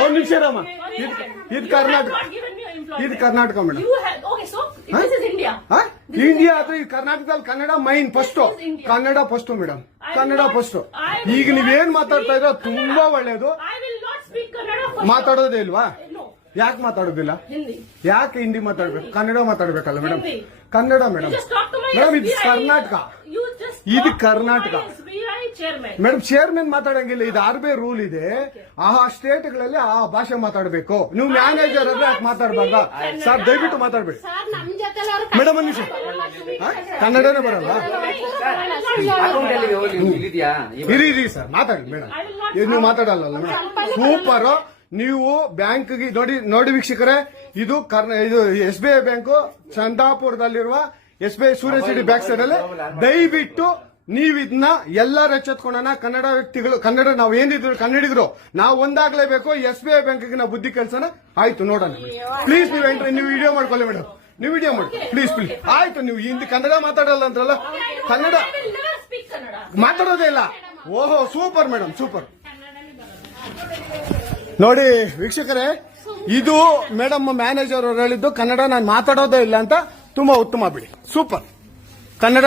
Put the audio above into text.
ಒಂದು ನಿಮಿಷ ರಾಮ, ಇದು ಕರ್ನಾಟಕ, ಇದು ಕರ್ನಾಟಕ ಮೇಡಮ್. ಇಂಡಿಯಾ ಅದು ಈ ಕರ್ನಾಟಕದಲ್ಲಿ Kannada main first, Kannada first madam, Kannada first. ಈಗ ನೀವೇನ್ ಮಾತಾಡ್ತಾ ಇರೋ ತುಂಬಾ ಒಳ್ಳೇದು. ಮಾತಾಡೋದೇ ಇಲ್ವಾ? ಯಾಕೆ ಮಾತಾಡೋದಿಲ್ಲ? ಯಾಕೆ ಹಿಂದಿ ಮಾತಾಡ್ಬೇಕು? ಕನ್ನಡ ಮಾತಾಡ್ಬೇಕಲ್ಲ ಮೇಡಮ್? ಕನ್ನಡ ಮೇಡಮ್. ಮೇಡಮ್ ಇದು ಕರ್ನಾಟಕ, ಇದು ಕರ್ನಾಟಕ ಮೇಡಮ್. ಚೇರ್ಮನ್ ಮಾತಾಡಂಗಿಲ್ಲ, ಇದು RBI ರೂಲ್ ಇದೆ. ಆ ಸ್ಟೇಟ್ ಗಳಲ್ಲಿ ಆ ಭಾಷೆ ಮಾತಾಡಬೇಕು. ನೀವು ಮ್ಯಾನೇಜರ್ ಅಂದ್ರೆ ಯಾಕೆ ಮಾತಾಡ್ಬಾರ್ದ ಸರ್? ದಯವಿಟ್ಟು ಮಾತಾಡ್ಬೇಡಿ ಮೇಡಮ್. ಒಂದು ನಿಮಿಷ, ಕನ್ನಡನೇ ಬರಲ್ಲ? ಇರಿ ಸರ್, ಮಾತಾಡಿ ಮೇಡಮ್. ನೀವು ಮಾತಾಡಲ್ಲ ಮೇಡಮ್? ಸೂಪರ್. ನೀವು ಬ್ಯಾಂಕ್ಗೆ ನೋಡಿ ವೀಕ್ಷಕರೇ, ಇದು SBI ಬ್ಯಾಂಕು ಚಂದಾಪುರದಲ್ಲಿರುವ SBI ಸೂರ್ಯ ಸಿಟಿ ಬ್ಯಾಕ್ ಸೈಡ್ ಅಲ್ಲಿ. ದಯವಿಟ್ಟು ನೀವು ಇದನ್ನ ಎಲ್ಲರೂ ಎಚ್ಚೆತ್ಕೊಳ್ಳೋಣ. ಕನ್ನಡ ವ್ಯಕ್ತಿಗಳು, ಕನ್ನಡ ನಾವು ಏನಿದ್ರು ಕನ್ನಡಿಗರು, ನಾವು ಒಂದಾಗ್ಲೇಬೇಕು. SBI ಬ್ಯಾಂಕ್ಗೆ ನಾವು ಬುದ್ಧಿ ಕಲ್ಸೋಣ. ಆಯ್ತು, ನೋಡೋಣ ಪ್ಲೀಸ್. ನೀವು ವಿಡಿಯೋ ಮಾಡ್ಕೊಳ್ಳಿ ಮೇಡಮ್, ನೀವು ವಿಡಿಯೋ ಮಾಡಿ ಪ್ಲೀಸ್ ಪ್ಲೀಸ್. ಆಯ್ತು, ನೀವು ಹಿಂದಿ ಕನ್ನಡ ಮಾತಾಡಲ್ಲ ಅಂದ್ರಲ್ಲ, ಕನ್ನಡ ಮಾತಾಡೋದೇ ಇಲ್ಲ. ಓಹೋ, ಸೂಪರ್ ಮೇಡಮ್, ಸೂಪರ್. ನೋಡಿ ವೀಕ್ಷಕರೇ, ಇದು ಮೇಡಮ್ ಮ್ಯಾನೇಜರ್ ಅವರು ಹೇಳಿದ್ದು ಕನ್ನಡ ನಾನು ಮಾತಾಡೋದೇ ಇಲ್ಲ ಅಂತ. ತುಂಬಾ ಉತ್ತಮ ಬಿಡಿ, ಸೂಪರ್. ಕನ್ನಡ